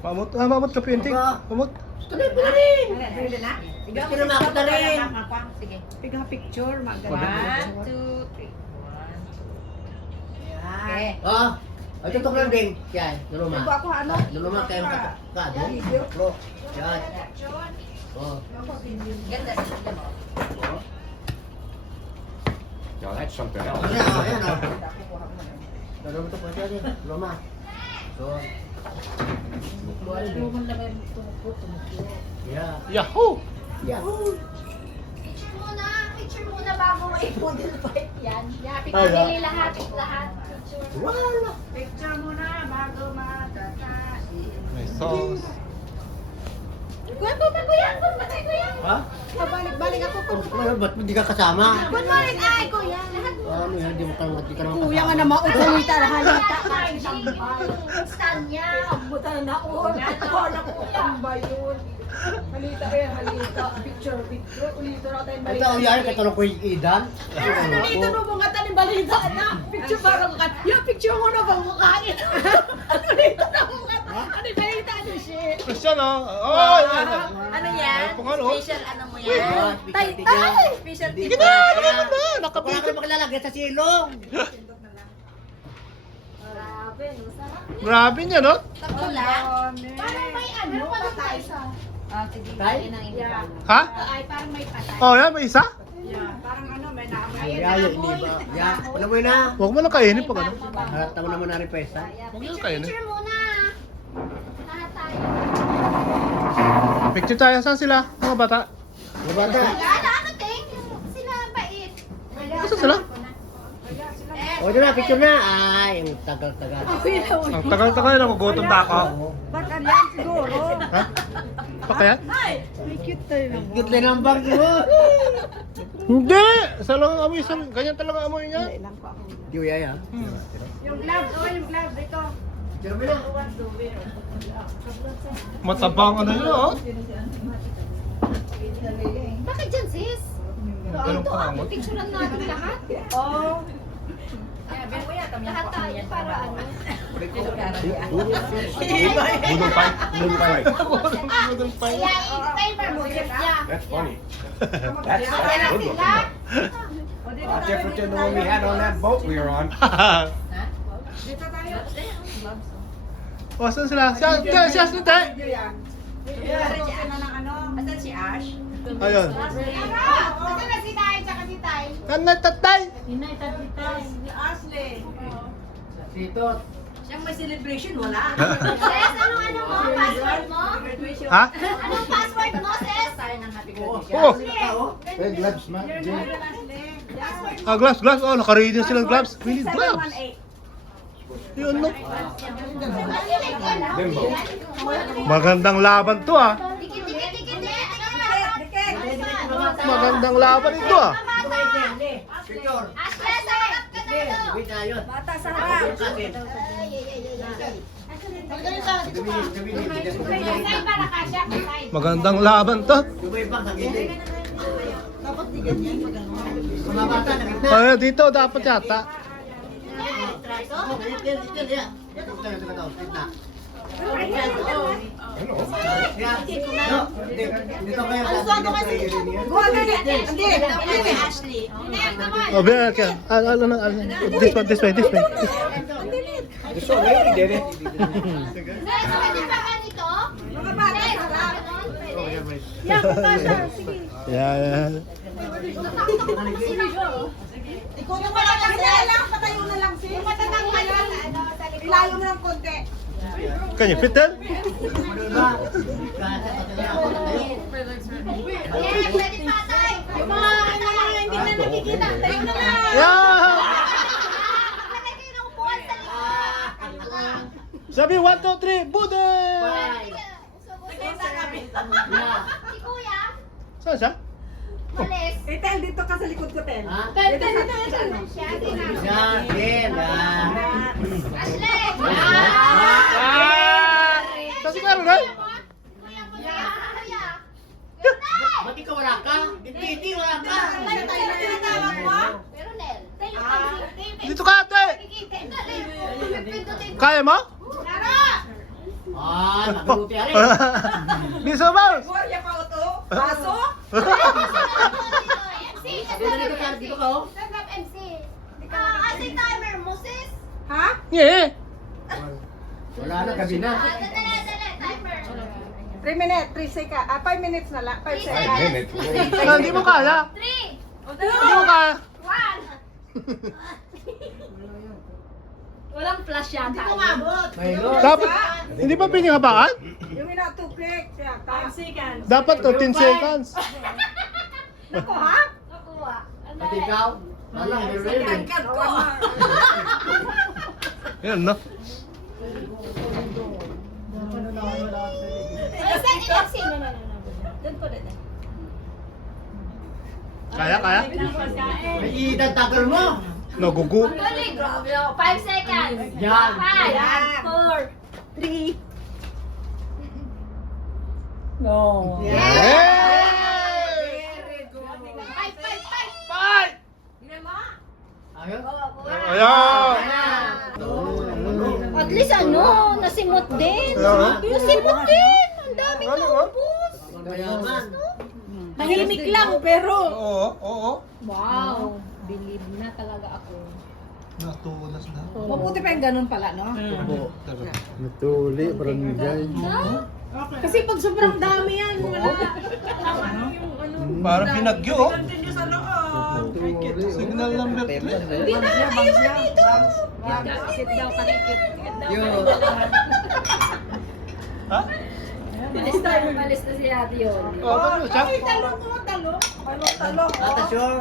Pamot, mamot ka pinting. Pamot. Tuloy mo na rin. Pwede na? Gusto na makita rin. Sige. Pigang picture, maganda. 1, 2, 3. Okay. Oh, ay tutok lang din. Yan, luluma. Ako ano? Luluma kayo ka. Bro. Yan. Oh. Ganda. Ganda mo. Yeah, that's something Ayan, else. ayan, oh. Luluma to pa siya din. Luluma. So. Lumang naman tumukot. Yeah. Yahoo! Yahoo! Picture muna bago i-model fight yan. Yeah, Oh, yeah. picture lahat. Picture. Wala. Picture muna bago matatasin. May sauce. Kuya, patay kuya. Ha? Pabalik-balik ako. Oh, ba't hindi ka kasama? Good morning, ay kuya. Lahat Ano yan, di mo ka naman kasama. Kuya nga na maukulita na halita. stand niya. Buta na naon. Wala ko tamba yun. Halita halita. Picture. Ulito na tayong Ito, balita. yan, katulong ko yung idan. Ano dito no mga tanim balita na. Picture parang ka. Yeah, picture mo na bang mukhain. Ano dito na mga. Ano balita ano siya. Christian, oh. Oh, Ano yan? Ay, pangalo. Special ano mo yan? Tay! Special Hindi tip. ka na! na! Wala Nakapit. ka maglalagay sa silong! Grabe, no? Sarap. Grabe niya, no? Tatlo lang. Parang may ano, patay sa. Ah, sige. Tay? Yan ang hindi pa. Ha? Ay, parang may patay. Oh, yan, may isa? Yeah, parang ano, may naamay. Yaya, hindi ba? Ya, alam mo yun na. Huwag mo na kainin pag ano. Harap naman naman na rin pesta. Huwag mo na kainin. Picture muna. Lahat tayo. Picture tayo. Saan sila? Mga bata? Mga bata. Ano, ting? Sila bait. Saan sila? O, ito na, picture na. Ay, ang tagal-tagal. Ang tagal-tagal na nagugutom na ako. Baka yan siguro. Ha? Pa kaya? May cute tayo na. Cute lang ang bag mo. Hindi! Sa lang ang amoy. Ganyan talaga amoy niya. Ilang pa ako. Di ko yaya. Yung glove, yung glove dito. Picture mo na. Matabang ano yun, oh. Bakit dyan, sis? Ganun Ito, pa amot. picturean natin lahat. Oh. Lahat tayo para ano. Budol fight. Budol fight. Budol fight. Kaya i-timer mo. Yeah. That's funny. That's a good sila. one. Different than the one we had on that boat we were on. Dito tayo. O, saan sila? Si Ashley, tayo. Diretso na ng ano. Asan si Ash? Ayun. Ito na si Tay, tsaka si Tay. Nanay-tatay. Ashley. Dito. Siyang may celebration, wala. Sis, anong ano mo? Password mo? Ha? Anong password mo, sis? Tayo ng happy Oo. birthday. Oh. Hey, gloves, man. Ah, gloves. Oh, naka-ready na silang gloves. We need gloves. Yun, no? Bimbo. Magandang laban to, ah. Dikit. Magandang laban ito, ah. Picture. Ashley, sa harap ka na ito. Wait na yun. Bata sa harap. Katin. Side para kasya. Side. Magandang laban to. Dumay pa sa gilid. Mga bata, nakita. Ay, dito dapat yata. Oh, dito, ya. Dito ka daw, dito. Dito kayo sa Kay Ashley. Oh, bien, okay. This way. This one, we did it. Sis, pwede ba ganito? Mga bata sa harap. Sis, Yeah, punta siya. Sige. Yeah. tatakbo ko na sila. Ikaw yung malakas lang. Patayo na lang sis. Patatang mo lang. Ilayo mo ng konti. Can you fit that? Yeah, pwede patay. Yung mga ano lang hindi na nakikita. Tayo na lang. Yeah! Lagay kayo ng upuan sa likod. Sabi 1, 2, 3, Bude! Si Kuya, Saan siya? malis. Tel, dito ka sa likod ko, Tel. Dito siya. Ashley! Saan si Caroline? Kuya mo siya. Kuya. Ba't ikaw wala ka? Hindi wala ka. Tayo na tinatawag mo. Pero Nel, tayo Dito ka, ate! pindutin. Kaya mo? Tara! Nakaluti ari. Miso Mouse! Gloria pa ito. Baso? MC, Dito ka, oh. Sarap MC. Ate timer mo, sis. Ha? Yeah! Wala na, gabi na. Dala, timer. 3 minutes, 3 seconds. 5 minutes na lang. 5 3 seconds. seconds. Ah, hindi mo kaya. 3, Hindi mo kaya. 1. Walang flash yata. Hindi ko mabot. Mayroon. Dapat, hindi ba pinihabakan? You will not too quick. 5 seconds. Dapat 10 seconds. Ako ha? Nakuha. Pati ikaw. Wala, may rin. Tangkad ko. Yan, no? Isa, MC. No. Doon po doon. Kaya, kaya? May edad tagal mo. Nagugu. Galing, grabe ako. 5 seconds. Yan. 5, 4, 3. No. Hey! Very good. 5. Fight! Ayun. Ayan! At least ano, nasimot din. Oo. Nasimot din. Ang dami Ano, ko. oh? Mayaman. Tahimik lang pero. Oo, oo. Wow. Believe na talaga ako. Natulas na. Mabuti pa yung ganun pala, no? Natuli, barangay. Kasi pag sobrang dami yan, wala. Parang pinagyo, oh. Continue sa loob. Signal number 3. Hindi na, ayun dito. Sit daw, kanikit. Yun. Ha? Palis na si Ate yun. Oh, ano siya? Ay, talong ko, talong. Talong, talong. Ata sure.